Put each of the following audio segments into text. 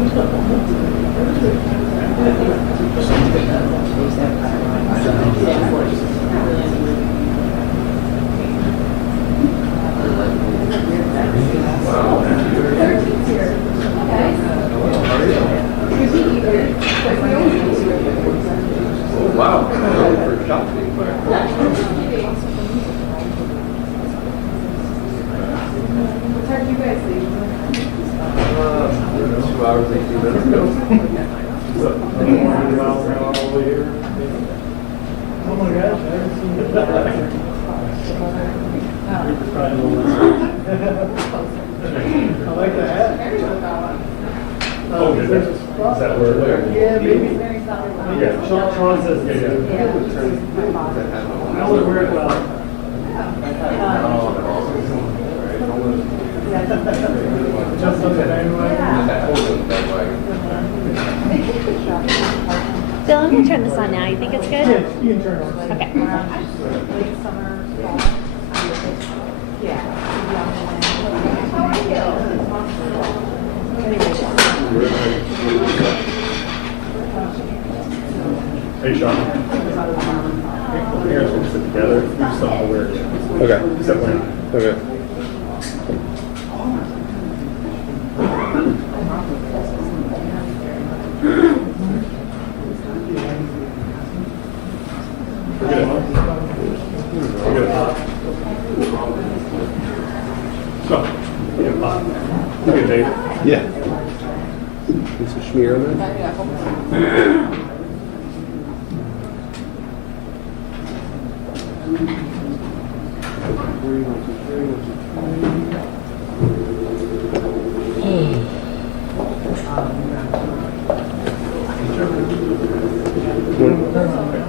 Wow. What time do you guys leave? 2 hours, 18 minutes ago. Oh my gosh, I haven't seen you. I like the hat. Oh, is that where? Yeah, maybe. Yeah. Sean says, I would wear it well. Just look at anyway. Bill, I'm going to turn this on now. You think it's good? Yeah, you can turn it on. Okay. Late summer, fall. Yeah. How are Hey, Sean. Parents will sit together, do something weird. Okay. Except when. Okay. Forget it. Forget it. So, get a pot. Get a date. Yeah. Need some schmear on that?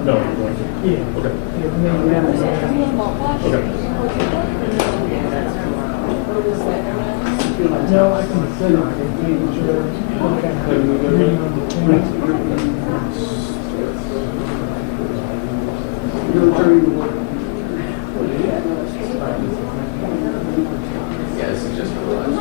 No, you're going to. Yeah. Okay. No, I can sit on it, making sure. Reading on the Yeah, this is just for the last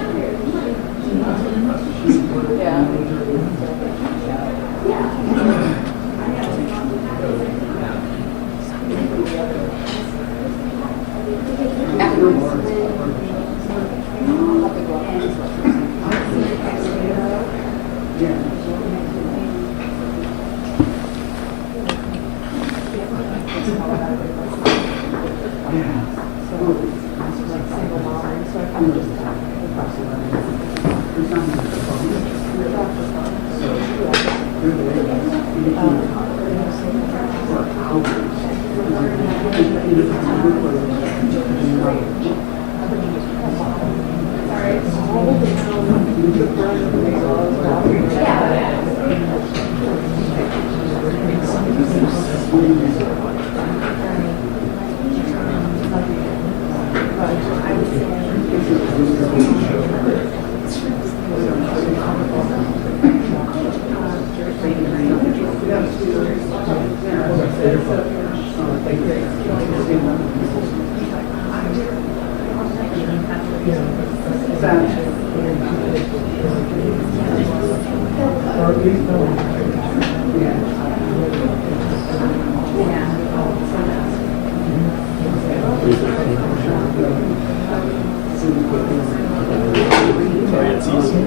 Sorry, it's easy.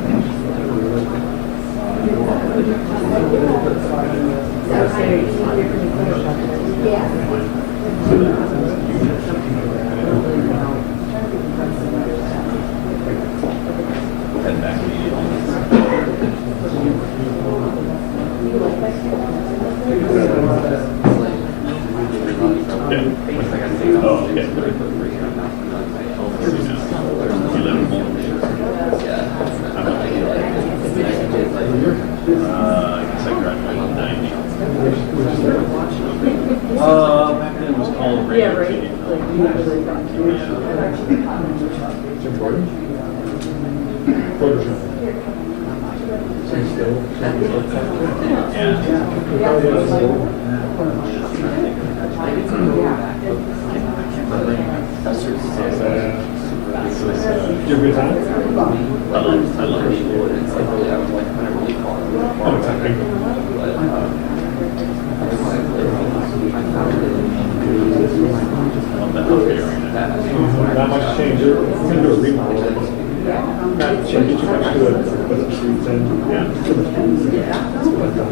Head back Oh, okay. I guess I graduated in 90. Back then it was called radio. I love it.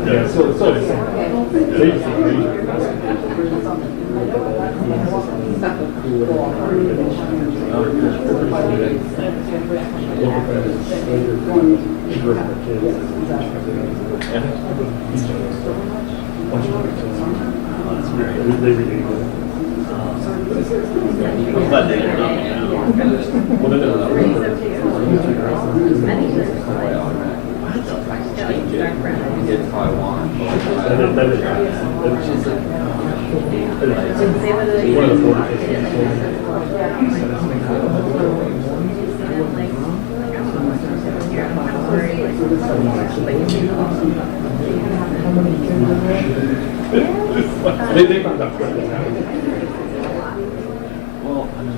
Yeah, so it's all the same. They just I'm glad they did not now. It's Taiwan. One of the border they found out quickly now. Well, I mean,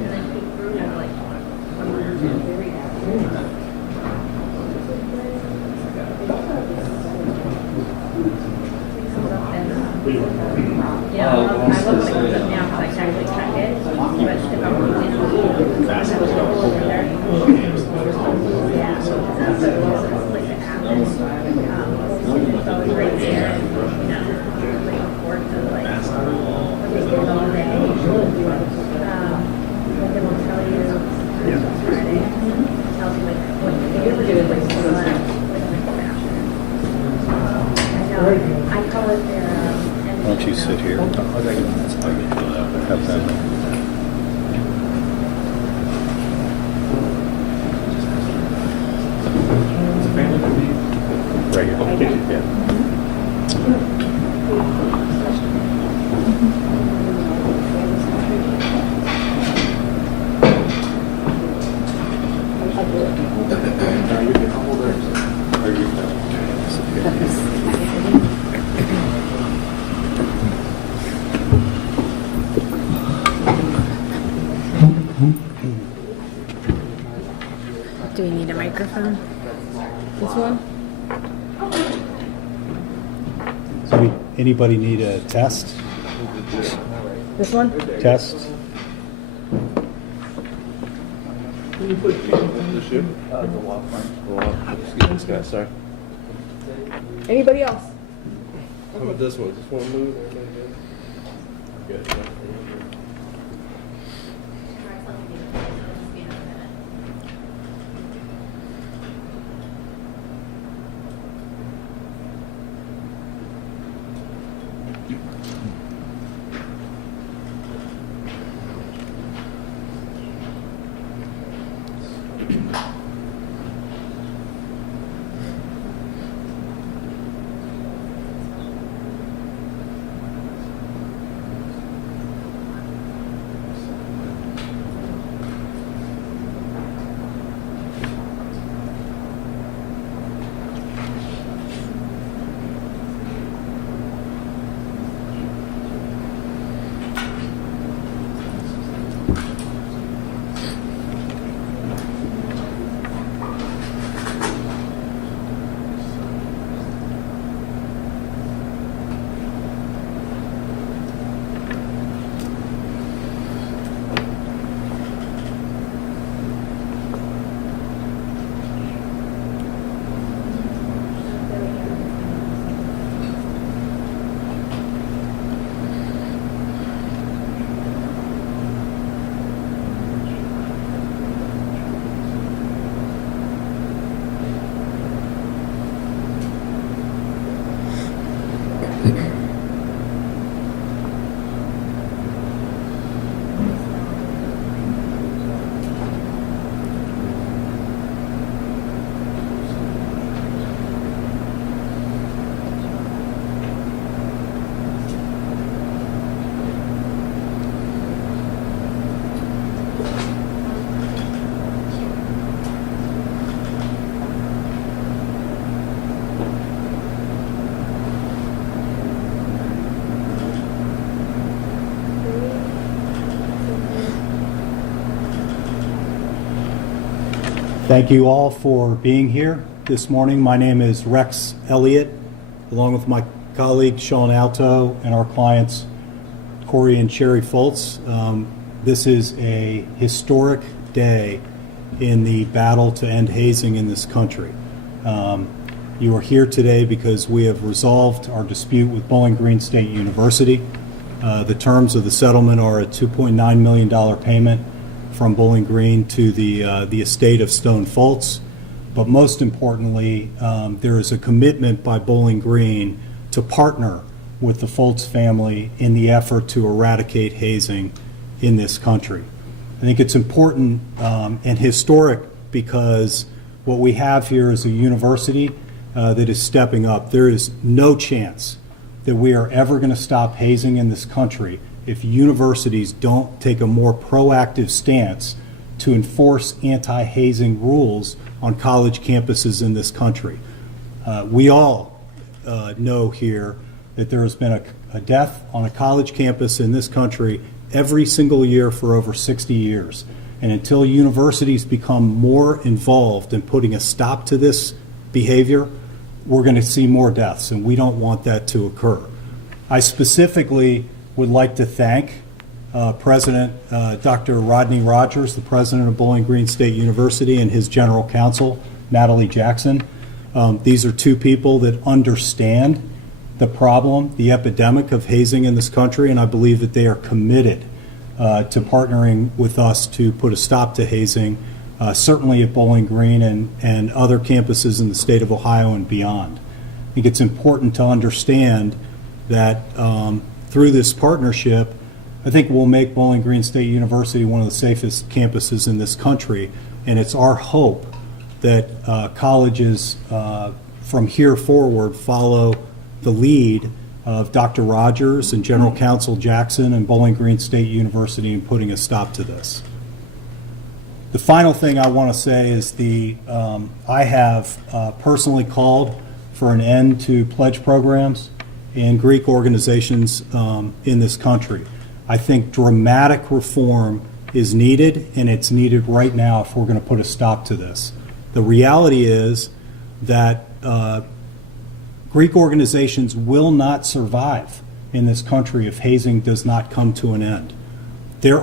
Yeah, I love when it comes up now because I can actually check it. But if I'm looking at yeah, so it's like the app. It's always right there. And, really forward to like what they did all day. Like it will tell you Friday. Tells you like what you do like fashion. I know. I call it their Why don't you sit here? Have them. Right here. Yeah. Do we need a microphone? This one? So anybody need a test? This one? Test? Can you put the ship? Excuse this guy, sorry. Anybody else? How about this one? Just one move? Good. Thank you all for being here this morning. My name is Rex Elliott, along with my colleague Sean Alto and our clients Cory and Shari Foltz. This is a historic day in the battle to end hazing in this country. You are here today because we have resolved our dispute with Bowling Green State University. The terms of the settlement are a $2.9 million payment from Bowling Green to the estate of Stone Foltz. But most importantly, there is a commitment by Bowling Green to partner with the Foltz family in the effort to eradicate hazing in this country. I think it's important and historic because what we have here is a university that is stepping up. There is no chance that we are ever going to stop hazing in this country if universities don't take a more proactive stance to enforce anti-hazing rules on college campuses in this country. We all know here that there has been a death on a college campus in this country every single year for over 60 years. And until universities become more involved in putting a stop to this behavior, we're going to see more deaths, and we don't want that to occur. I specifically would like to thank President Dr. Rodney Rogers, the president of Bowling Green State University, and his general counsel, Natalie Jackson. These are two people that understand the problem, the epidemic of hazing in this country, and I believe that they are committed to partnering with us to put a stop to hazing, certainly at Bowling Green and other campuses in the state of Ohio and beyond. I think it's important to understand that through this partnership, I think we'll make Bowling Green State University one of the safest campuses in this country, and it's our hope that colleges from here forward follow the lead of Dr. Rogers and General Counsel Jackson and Bowling Green State University in putting a stop to this. The final thing I want to say is I have personally called for an end to pledge programs in Greek organizations in this country. I think dramatic reform is needed, and it's needed right now if we're going to put a stop to this. The reality is that Greek organizations will not survive in this country if hazing does not come to an end. There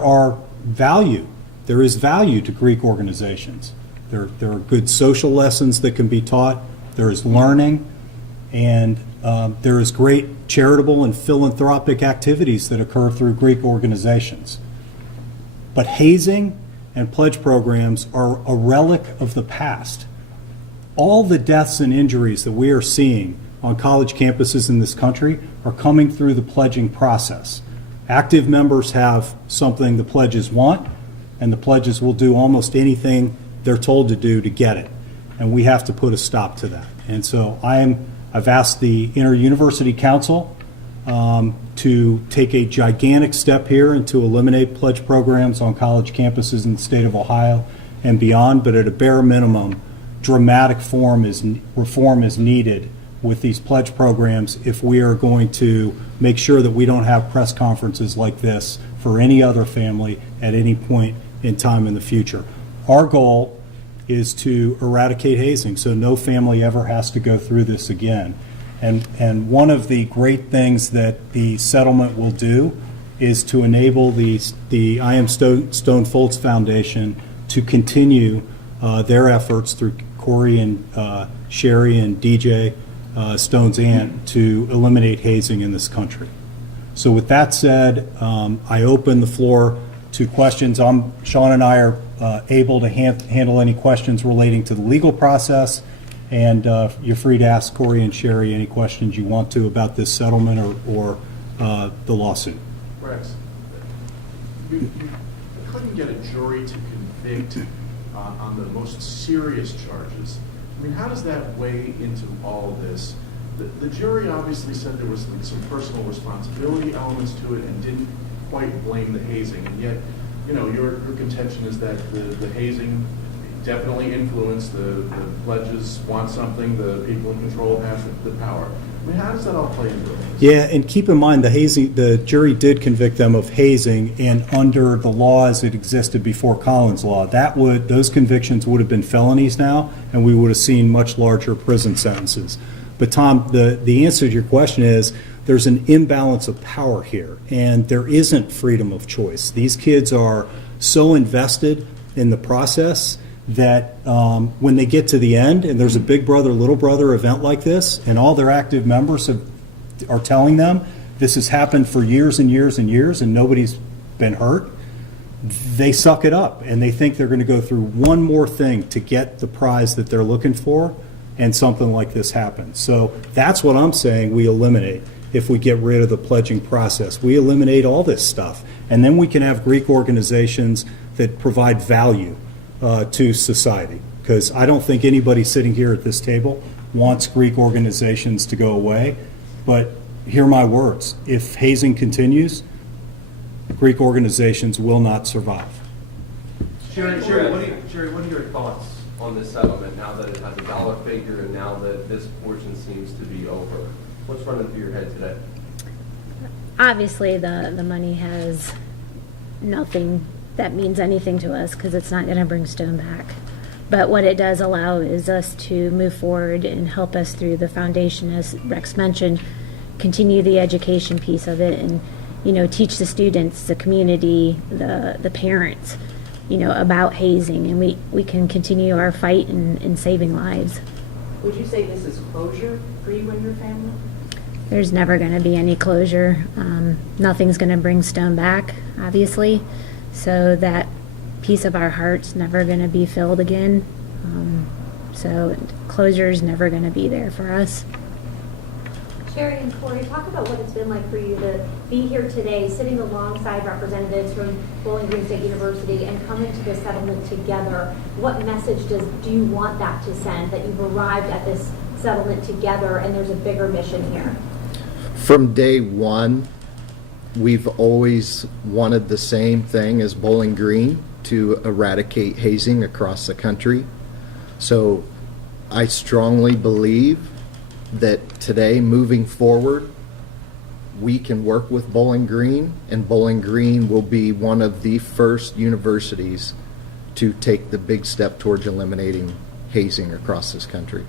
is value to Greek organizations. There are good social lessons that can be taught. There is learning, and there is great charitable and philanthropic activities that occur through Greek organizations. But hazing and pledge programs are a relic of the past. All the deaths and injuries that we are seeing on college campuses in this country are coming through the pledging process. Active members have something the pledges want, and the pledges will do almost anything they're told to do to get it. And we have to put a stop to that. And so I've asked the Inter-University Council to take a gigantic step here and to eliminate pledge programs on college campuses in the state of Ohio and beyond, but at a bare minimum, dramatic reform is needed with these pledge programs if we are going to make sure that we don't have press conferences like this for any other family at any point in time in the future. Our goal is to eradicate hazing so no family ever has to go through this again. And one of the great things that the settlement will do is to enable the I Am Stone Foltz Foundation to continue their efforts through Cory and Shari and DJ, Stone's aunt, to eliminate hazing in this country. So with that said, I open the floor to questions. Sean and I are able to handle any questions relating to the legal process, and you're free to ask Cory and Shari any questions you want to about this settlement or the lawsuit. Rex, you couldn't get a jury to convict on the most serious charges. I mean, how does that weigh into all of this? The jury obviously said there was some personal responsibility elements to it and didn't quite blame the hazing, and yet, you know, your contention is that the hazing definitely influenced the pledges want something, the people in control have the power. I mean, how does that all play into this? Yeah, and keep in mind the jury did convict them of hazing, and under the law as it existed before Collins law, those convictions would have been felonies now, and we would have seen much larger prison sentences. But Tom, the answer to your question is there's an imbalance of power here, and there isn't freedom of choice. These kids are so invested in the process that when they get to the end and there's a big brother, little brother event like this, and all their active members are telling them this has happened for years and years and years and nobody's been hurt, they suck it up and they think they're going to go through one more thing to get the prize that they're looking for, and something like this happens. So that's what I'm saying we eliminate if we get rid of the pledging process. We eliminate all this stuff, and then we can have Greek organizations that provide value to society, because I don't think anybody sitting here at this table wants Greek organizations to go away, but hear my words, if hazing continues, Greek organizations will not survive. Shari, what are your thoughts on this settlement now that it has a dollar figure and now that this portion seems to be over? What's running through your head today? Obviously, the money has nothing that means anything to us because it's not going to bring Stone back. But what it does allow is us to move forward and help us through the foundation, as Rex mentioned, continue the education piece of it, and teach the students, the community, the parents, about hazing, and we can continue our fight in saving lives. Would you say this is closure for you and your family? There's never going to be any closure. Nothing's going to bring Stone back, obviously, so that piece of our heart's never going to be filled again. So closure's never going to be there for us. Shari and Cory, talk about what it's been like for you to be here today, sitting alongside representatives from Bowling Green State University and coming to this settlement together. What message do you want that to send, that you've arrived at this settlement together and there's a bigger mission here? From day one, we've always wanted the same thing as Bowling Green, to eradicate hazing across the country. So I strongly believe that today, moving forward, we can work with Bowling Green, and Bowling Green will be one of the first universities to take the big step towards eliminating hazing across this country.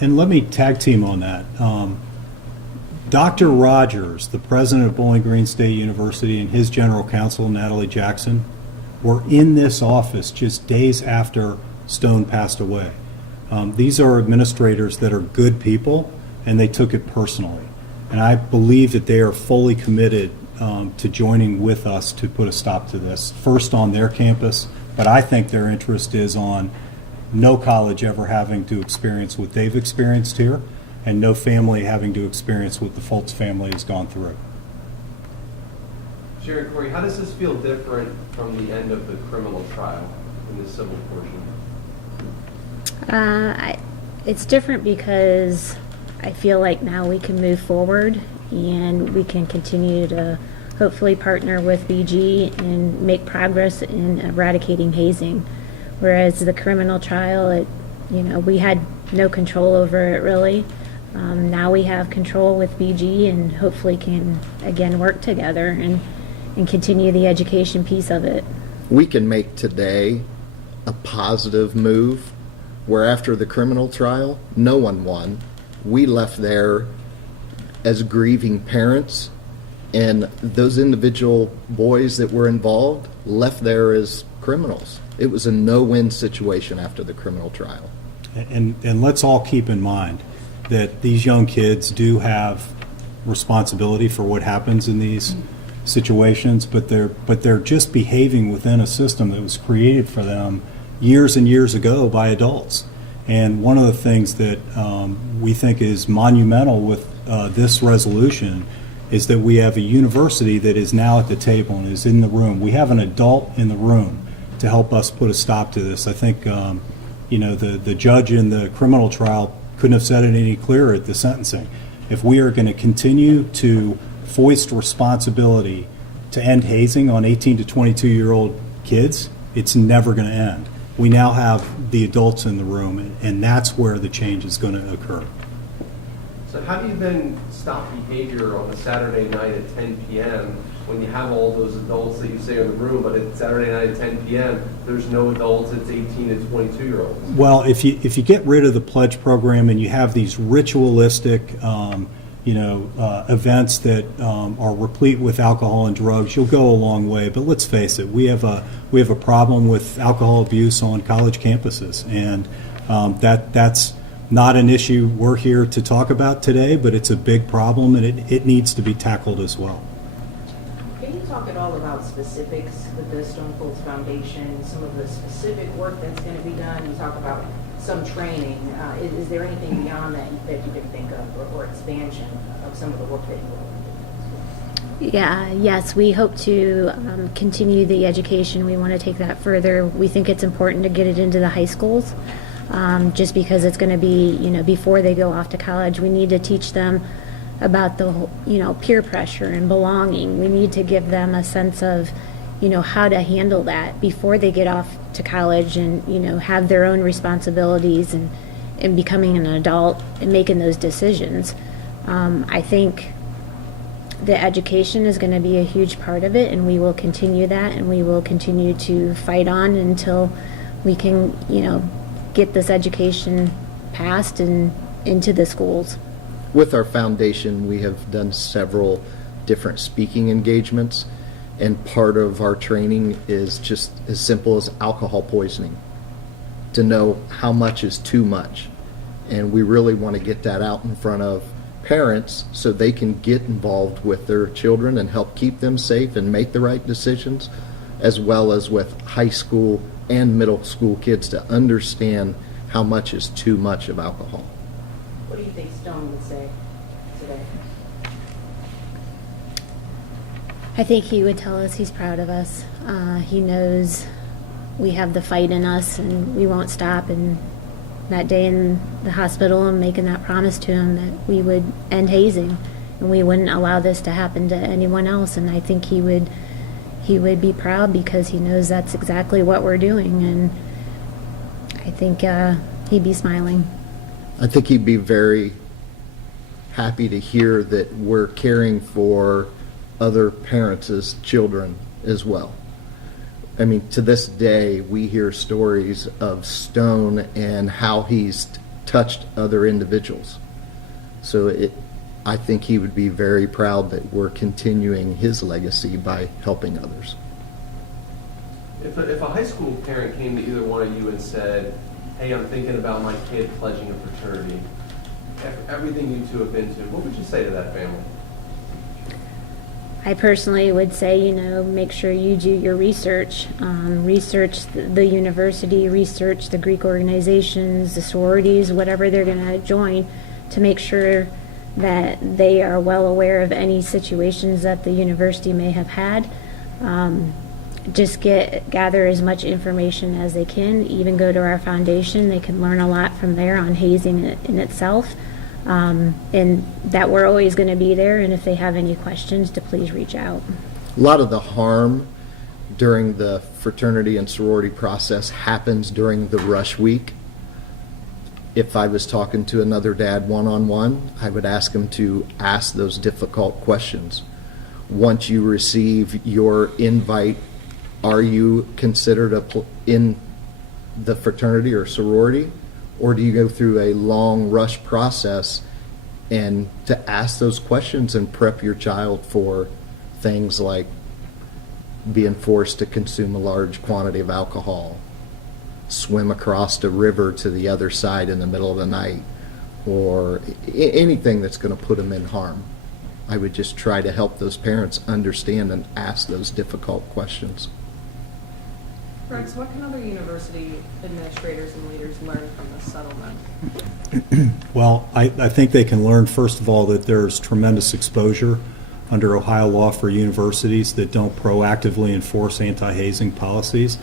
And let me tag team on that. Dr. Rogers, the president of Bowling Green State University, and his general counsel, Natalie Jackson, were in this office just days after Stone passed away. These are administrators that are good people, and they took it personally. And I believe that they are fully committed to joining with us to put a stop to this, first on their campus, but I think their interest is on no college ever having to experience what they've experienced here, and no family having to experience what the Foltz family has gone through. Shari and Cory, how does this feel different from the end of the criminal trial in the civil portion? It's different because I feel like now we can move forward and we can continue to hopefully partner with BG and make progress in eradicating hazing. Whereas the criminal trial, we had no control over it really. Now we have control with BG and hopefully can again work together and continue the education piece of it. We can make today a positive move where after the criminal trial, no one won. We left there as grieving parents, and those individual boys that were involved left there as criminals. It was a no-win situation after the criminal trial. And let's all keep in mind that these young kids do have responsibility for what happens in these situations, but they're just behaving within a system that was created for them years and years ago by adults. And one of the things that we think is monumental with this resolution is that we have a university that is now at the table and is in the room. We have an adult in the room to help us put a stop to this. I think the judge in the criminal trial couldn't have said it any clearer at the sentencing. If we are going to continue to foist responsibility to end hazing on 18 to 22-year-old kids, it's never going to end. We now have the adults in the room, and that's where the change is going to occur. So how do you then stop behavior on a Saturday night at 10 p.m. when you have all those adults that you say are in the room, but it's Saturday night at 10 p.m., there's no adults, it's 18 and 22-year-olds? Well, if you get rid of the pledge program and you have these ritualistic events that are replete with alcohol and drugs, you'll go a long way. But let's face it, we have a problem with alcohol abuse on college campuses, and that's not an issue we're here to talk about today, but it's a big problem, and it needs to be tackled as well. Can you talk at all about specifics with the Stone Foltz Foundation, some of the specific work that's going to be done? You talk about some training. Is there anything beyond that you can think of, or expansion of some of the work that you will do? Yeah, yes, we hope to continue the education. We want to take that further. We think it's important to get it into the high schools, just because it's going to be, before they go off to college. We need to teach them about the, peer pressure and belonging. We need to give them a sense of, how to handle that before they get off to college and, have their own responsibilities and becoming an adult and making those decisions. I think the education is going to be a huge part of it, and we will continue that, and we will continue to fight on until we can, get this education passed and into the schools. With our foundation, we have done several different speaking engagements, and part of our training is just as simple as alcohol poisoning, to know how much is too much. And we really want to get that out in front of parents so they can get involved with their children and help keep them safe and make the right decisions, as well as with high school and middle school kids to understand how much is too much of alcohol. What do you think Stone would say today? I think he would tell us he's proud of us. He knows we have the fight in us and we won't stop. And that day in the hospital, I'm making that promise to him that we would end hazing and we wouldn't allow this to happen to anyone else. And I think he would be proud because he knows that's exactly what we're doing. And I think he'd be smiling. I think he'd be very happy to hear that we're caring for other parents' children as well. I mean, to this day, we hear stories of Stone and how he's touched other individuals. So I think he would be very proud that we're continuing his legacy by helping others. If a high school parent came to either one of you and said, hey, I'm thinking about my kid pledging a fraternity, after everything you two have been to, what would you say to that family? I personally would say, make sure you do your research. Research the university, research the Greek organizations, the sororities, whatever they're going to join, to make sure that they are well aware of any situations that the university may have had. Just gather as much information as they can. Even go to our foundation. They can learn a lot from there on hazing in itself. And that we're always going to be there, and if they have any questions, to please reach out. A lot of the harm during the fraternity and sorority process happens during the rush week. If I was talking to another dad one-on-one, I would ask him to ask those difficult questions. Once you receive your invite, are you considered in the fraternity or sorority? Or do you go through a long rush process, and to ask those questions and prep your child for things like being forced to consume a large quantity of alcohol, swim across a river to the other side in the middle of the night, or anything that's going to put them in harm. I would just try to help those parents understand and ask those difficult questions. Rex, what can other university administrators and leaders learn from this settlement? Well, I think they can learn, first of all, that there's tremendous exposure under Ohio law for universities that don't proactively enforce anti-hazing policies.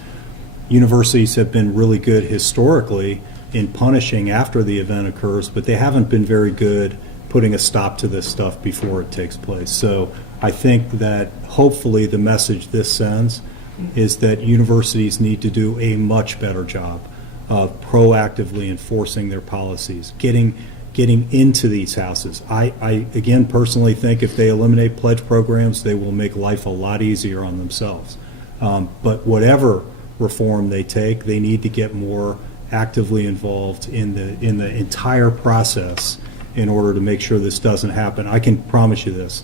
Universities have been really good historically in punishing after the event occurs, but they haven't been very good putting a stop to this stuff before it takes place. So I think that hopefully the message this sends is that universities need to do a much better job of proactively enforcing their policies, getting into these houses. I again personally think if they eliminate pledge programs, they will make life a lot easier on themselves. But whatever reform they take, they need to get more actively involved in the entire process in order to make sure this doesn't happen. I can promise you this.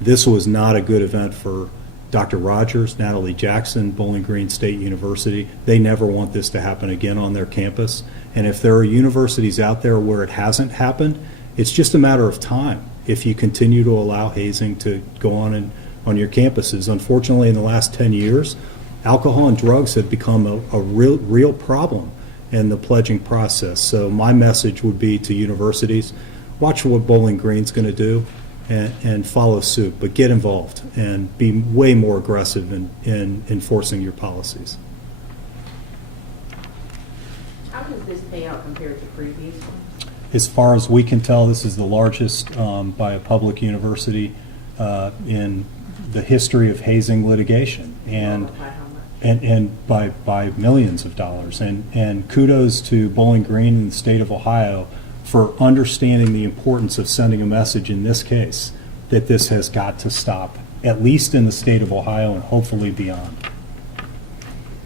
This was not a good event for Dr. Rogers, Natalie Jackson, Bowling Green State University. They never want this to happen again on their campus. And if there are universities out there where it hasn't happened, it's just a matter of time if you continue to allow hazing to go on your campuses. Unfortunately, in the last 10 years, alcohol and drugs have become a real problem in the pledging process. So my message would be to universities, watch what Bowling Green's going to do and follow suit, but get involved and be way more aggressive in enforcing your policies. How does this payout compare to previous ones? As far as we can tell, this is the largest by a public university in the history of hazing litigation, and by millions of dollars. And kudos to Bowling Green and the state of Ohio for understanding the importance of sending a message in this case that this has got to stop, at least in the state of Ohio and hopefully beyond.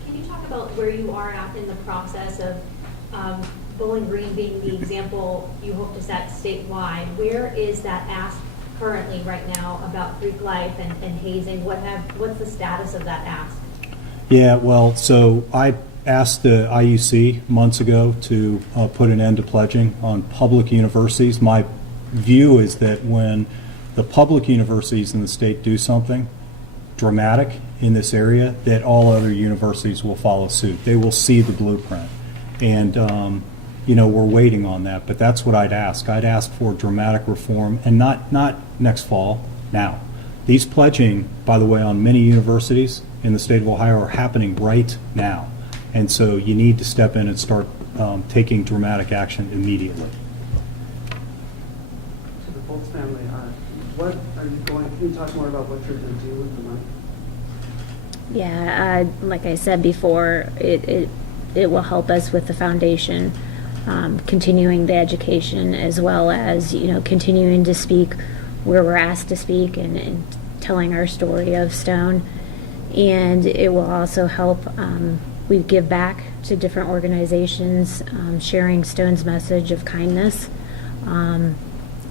Can you talk about where you are at in the process of Bowling Green being the example you hope to set statewide? Where is that ask currently right now about Greek life and hazing? What's the status of that ask? Yeah, well, so I asked the IUC months ago to put an end to pledging on public universities. My view is that when the public universities in the state do something dramatic in this area, that all other universities will follow suit. They will see the blueprint. And, we're waiting on that, but that's what I'd ask. I'd ask for dramatic reform, and not next fall, now. These pledging, by the way, on many universities in the state of Ohio are happening right now. And so you need to step in and start taking dramatic action immediately. To the Foltz family, what are you going, can you talk more about what you're going to do with the money? Yeah, like I said before, it will help us with the foundation, continuing the education, as well as, continuing to speak where we're asked to speak and telling our story of Stone. And it will also help, we give back to different organizations, sharing Stone's message of kindness.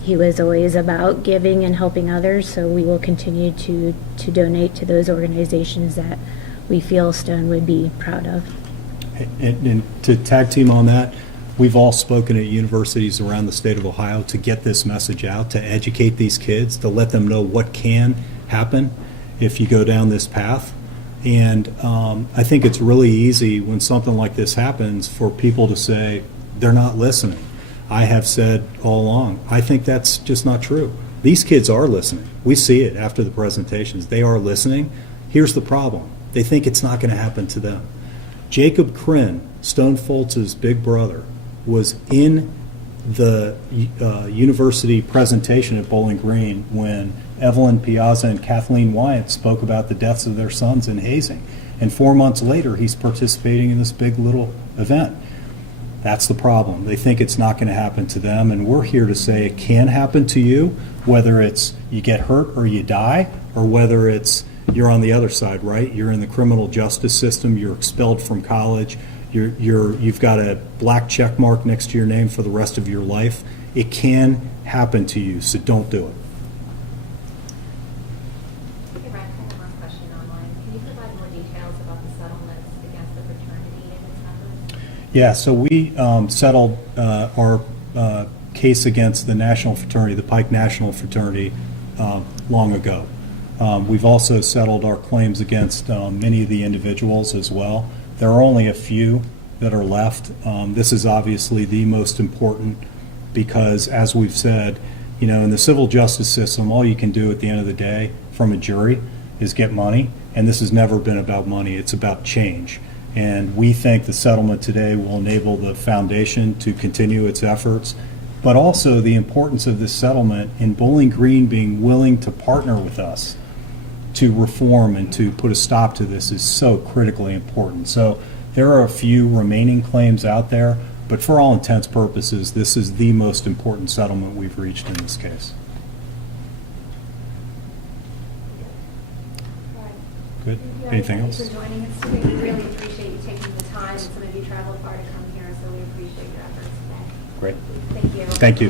He was always about giving and helping others, so we will continue to donate to those organizations that we feel Stone would be proud of. And to tag team on that, we've all spoken at universities around the state of Ohio to get this message out, to educate these kids, to let them know what can happen if you go down this path. And I think it's really easy when something like this happens for people to say they're not listening. I have said all along, I think that's just not true. These kids are listening. We see it after the presentations. They are listening. Here's the problem. They think it's not going to happen to them. Jacob Krinn, Stone Foltz's big brother, was in the university presentation at Bowling Green when Evelyn Piazza and Kathleen Wyatt spoke about the deaths of their sons in hazing. And 4 months later, he's participating in this big little event. That's the problem. They think it's not going to happen to them, and we're here to say it can happen to you, whether it's you get hurt or you die, or whether it's you're on the other side, right? You're in the criminal justice system, you're expelled from college, you've got a black check mark next to your name for the rest of your life. It can happen to you, so don't do it. Okay, Rex, I have one question online. Can you provide more details about the settlements against the fraternity and its members? Yeah, so we settled our case against the national fraternity, the Pike National Fraternity, long ago. We've also settled our claims against many of the individuals as well. There are only a few that are left. This is obviously the most important because, as we've said, in the civil justice system, all you can do at the end of the day from a jury is get money, and this has never been about money. It's about change. And we think the settlement today will enable the foundation to continue its efforts, but also the importance of this settlement in Bowling Green being willing to partner with us to reform and to put a stop to this is so critically important. So there are a few remaining claims out there, but for all intents and purposes, this is the most important settlement we've reached in this case. Good. Anything else? Thank you for joining us today. We really appreciate you taking the time, and some of you traveled far to come here, so we appreciate your efforts today. Great. Thank you. Thank you.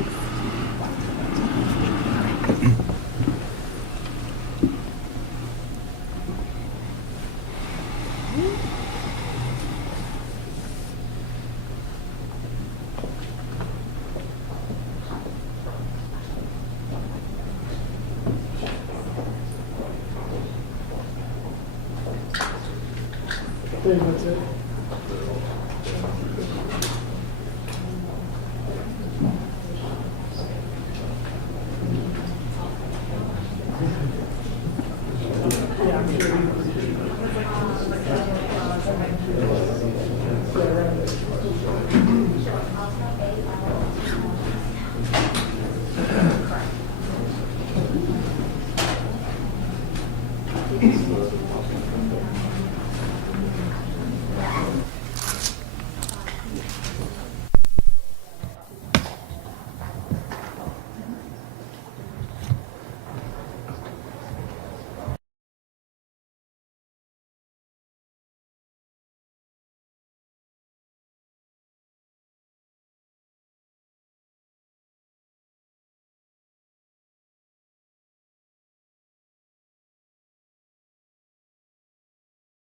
Dave, that's it.